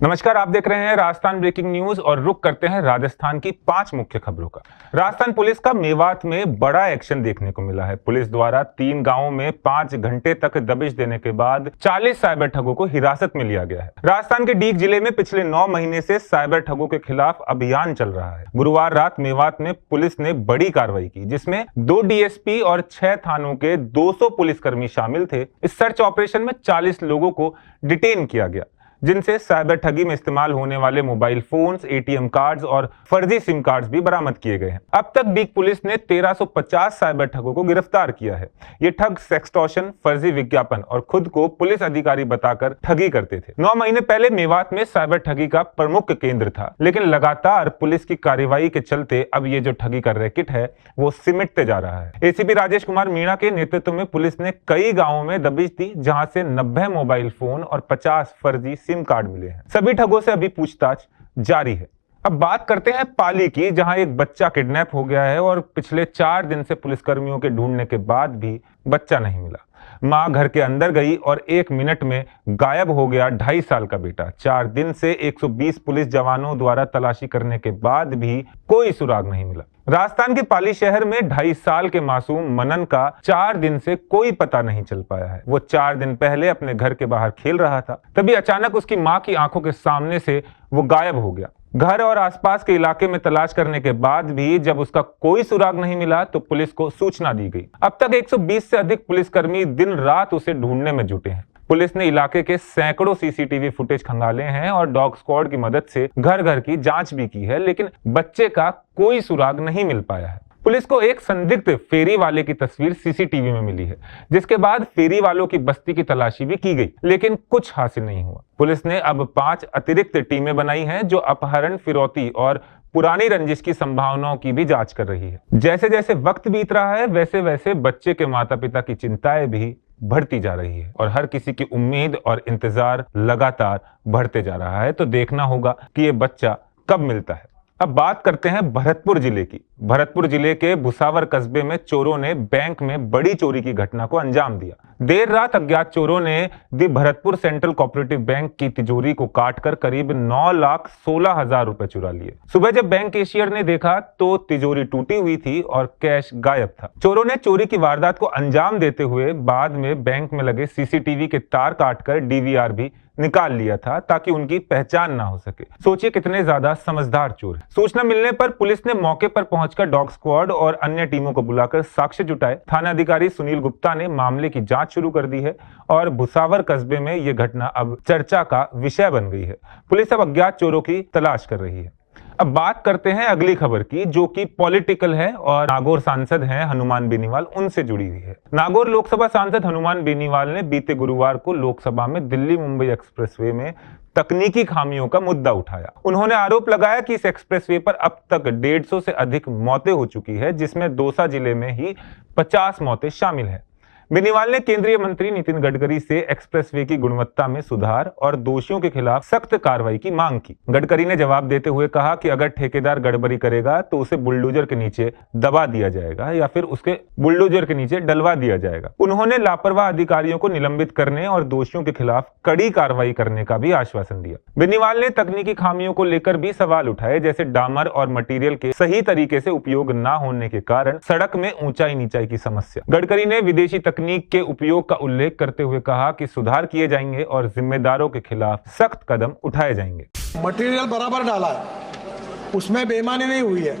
नमस्कार, आप देख रहे हैं राजस्थान ब्रेकिंग न्यूज और रुक करते हैं राजस्थान की 5 मुख्य खबरों का। राजस्थान पुलिस का मेवात में बड़ा एक्शन देखने को मिला है। पुलिस द्वारा 3 गांवों में 5 घंटे तक दबिश देने के बाद 40 साइबर ठगों को हिरासत में लिया गया है। राजस्थान के डीग जिले में पिछले 9 महीने से साइबर ठगों के खिलाफ अभियान चल रहा है। गुरुवार रात मेवात में पुलिस ने बड़ी कार्रवाई की, जिसमें 2 डीएसपी और 6 थानों के 200 पुलिसकर्मी शामिल थे। इस सर्च ऑपरेशन में 40 लोगों को डिटेन किया गया, जिनसे साइबर ठगी में इस्तेमाल होने वाले मोबाइल फोन्स, एटीएम कार्ड्स और फर्जी सिम कार्ड्स भी बरामद किए गए हैं। अब तक डीग पुलिस ने 1350 साइबर ठगों को गिरफ्तार किया है। ये ठग सेक्सटॉर्शन, फर्जी विज्ञापन और खुद को पुलिस अधिकारी बताकर ठगी करते थे। 9 महीने पहले मेवात में साइबर ठगी का प्रमुख केंद्र था, लेकिन लगातार पुलिस की कार्रवाई के चलते अब ये जो ठगी का रैकेट है वो सिमटते जा रहा है। एसीपी राजेश कुमार मीणा के नेतृत्व में पुलिस ने कई गांवों में दबिश दी, जहां से 90 मोबाइल फोन और 50 फर्जी सिम कार्ड मिले हैं। सभी ठगों से अभी पूछताछ जारी है। अब बात करते हैं पाली की, जहां एक बच्चा किडनैप हो गया है और पिछले 4 दिन से पुलिसकर्मियों के ढूंढने के बाद भी बच्चा नहीं मिला। मां घर के अंदर गई और 1 मिनट में गायब हो गया 2.5 साल का बेटा। 4 दिन से 120 पुलिस जवानों द्वारा तलाशी करने के बाद भी कोई सुराग नहीं मिला। राजस्थान के पाली शहर में 2.5 साल के मासूम मनन का 4 दिन से कोई पता नहीं चल पाया है। वो 4 दिन पहले अपने घर के बाहर खेल रहा था, तभी अचानक उसकी मां की आंखों के सामने से वो गायब हो गया। घर और आसपास के इलाके में तलाश करने के बाद भी जब उसका कोई सुराग नहीं मिला तो पुलिस को सूचना दी गई। अब तक 120 से अधिक पुलिसकर्मी दिन रात उसे ढूंढने में जुटे हैं। पुलिस ने इलाके के सैकड़ों सीसीटीवी फुटेज खंगाले हैं और डॉग स्क्वाड की मदद से घर घर की जांच भी की है, लेकिन बच्चे का कोई सुराग नहीं मिल पाया है। पुलिस को एक संदिग्ध फेरी वाले की तस्वीर सीसीटीवी में मिली है, जिसके बाद फेरी वालों की बस्ती की तलाशी भी की गई, लेकिन कुछ हासिल नहीं हुआ। पुलिस ने अब 5 अतिरिक्त टीमें बनाई हैं, जो अपहरण, फिरौती और पुरानी रंजिश की संभावनाओं की भी जांच कर रही है। जैसे जैसे वक्त बीत रहा है, वैसे वैसे बच्चे के माता पिता की चिंताएं भी बढ़ती जा रही है और हर किसी की उम्मीद और इंतजार लगातार बढ़ते जा रहा है। तो देखना होगा कि ये बच्चा कब मिलता है। अब बात करते हैं भरतपुर जिले की। भरतपुर जिले के भुसावर कस्बे में चोरों ने बैंक में बड़ी चोरी की घटना को अंजाम दिया। देर रात अज्ञात चोरों ने दी भरतपुर सेंट्रल कोऑपरेटिव बैंक की तिजोरी को काटकर करीब 9,16,000 रुपए चुरा लिए। सुबह जब बैंक कैशियर ने देखा तो तिजोरी टूटी हुई थी और कैश गायब था। चोरों ने चोरी की वारदात को अंजाम देते हुए बाद में बैंक में लगे सीसीटीवी के तार काटकर डीवीआर भी निकाल लिया था, ताकि उनकी पहचान ना हो सके। सोचिए कितने ज्यादा समझदार चोर हैं। सूचना मिलने पर पुलिस ने मौके पर पहुंचकर डॉग स्क्वाड और अन्य टीमों को बुलाकर साक्ष्य जुटाए। थाना अधिकारी सुनील गुप्ता ने मामले की जांच शुरू कर दी है और भुसावर कस्बे में यह घटना अब चर्चा का विषय बन गई है। पुलिस अब अज्ञात चोरों की तलाश कर रही है। अब बात करते हैं अगली खबर की, जो कि पॉलिटिकल है और नागौर सांसद हैं हनुमान बेनीवाल, उनसे जुड़ी हुई है। नागौर लोकसभा सांसद हनुमान बेनीवाल ने बीते गुरुवार को लोकसभा में दिल्ली मुंबई एक्सप्रेसवे में तकनीकी खामियों का मुद्दा उठाया। उन्होंने आरोप लगाया कि इस एक्सप्रेसवे पर अब तक 150 से अधिक मौतें हो चुकी है, जिसमें दौसा जिले में ही 50 मौतें शामिल हैं। बेनीवाल ने केंद्रीय मंत्री नितिन गडकरी से एक्सप्रेसवे की गुणवत्ता में सुधार और दोषियों के खिलाफ सख्त कार्रवाई की मांग की। गडकरी ने जवाब देते हुए कहा कि अगर ठेकेदार गड़बड़ी करेगा तो उसे बुलडोजर के नीचे दबा दिया जाएगा या फिर उसके बुलडोजर के नीचे डलवा दिया जाएगा। उन्होंने लापरवाह अधिकारियों को निलंबित करने और दोषियों के खिलाफ कड़ी कार्रवाई करने का भी आश्वासन दिया। बेनीवाल ने तकनीकी खामियों को लेकर भी सवाल उठाए, जैसे डामर और मटेरियल के सही तरीके से उपयोग न होने के कारण सड़क में ऊंचाई नीचाई की समस्या। गडकरी ने विदेशी तकनीक के उपयोग का उल्लेख करते हुए कहा कि सुधार किए जाएंगे और जिम्मेदारों के खिलाफ सख्त कदम उठाए जाएंगे। मटेरियल बराबर डाला है, उसमें बेईमानी नहीं हुई है,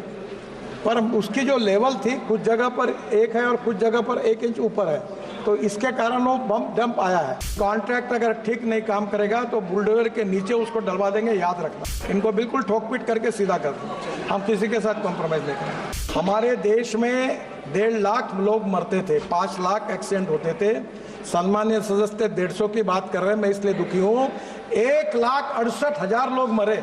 पर उसकी जो लेवल थी कुछ जगह पर 1 है और कुछ जगह पर 1 इंच ऊपर है, तो इसके कारण वो बम डंप आया है। कॉन्ट्रैक्ट अगर ठीक नहीं काम करेगा तो बुलडोजर के नीचे उसको डलवा देंगे, याद रखना। इनको बिल्कुल ठोक पीट करके सीधा कर दें, हम किसी के साथ कॉम्प्रोमाइज नहीं करेंगे। हमारे देश में 1.5 लाख लोग मरते थे, 5 लाख एक्सीडेंट होते थे। सम्मानीय सदस्य 150 की बात कर रहे हैं, मैं इसलिए दुखी हूँ। 1,68,000 लोग मरे।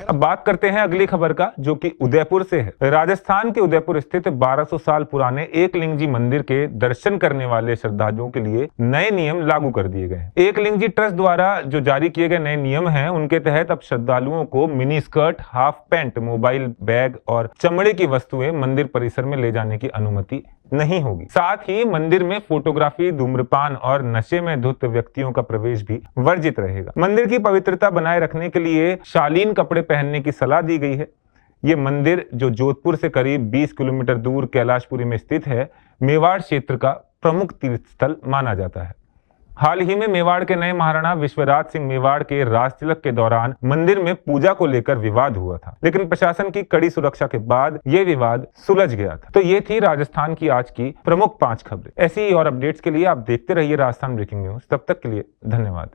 अब बात करते हैं अगली खबर का, जो कि उदयपुर से है। राजस्थान के उदयपुर स्थित 1200 साल पुराने एकलिंगजी मंदिर के दर्शन करने वाले श्रद्धालुओं के लिए नए नियम लागू कर दिए गए हैं। एकलिंगजी ट्रस्ट द्वारा जो जारी किए गए नए नियम हैं, उनके तहत अब श्रद्धालुओं को mini skirt, half pant, mobile bag और चमड़े की वस्तुएं मंदिर परिसर में ले जाने की अनुमति नहीं होगी। साथ ही मंदिर में फोटोग्राफी, धूम्रपान और नशे में धुत व्यक्तियों का प्रवेश भी वर्जित रहेगा। मंदिर की पवित्रता बनाए रखने के लिए शालीन कपड़े पहनने की सलाह दी गई है। ये मंदिर, जो जोधपुर से करीब 20 किलोमीटर दूर कैलाशपुरी में स्थित है, मेवाड़ क्षेत्र का प्रमुख तीर्थ स्थल माना जाता है। हाल ही में मेवाड़ के नए महाराणा विश्वराज सिंह मेवाड़ के राज तिलक के दौरान मंदिर में पूजा को लेकर विवाद हुआ था, लेकिन प्रशासन की कड़ी सुरक्षा के बाद यह विवाद सुलझ गया था। तो ये थी राजस्थान की आज की प्रमुख 5 खबरें। ऐसी ही और अपडेट्स के लिए आप देखते रहिए राजस्थान ब्रेकिंग न्यूज। तब तक के लिए धन्यवाद।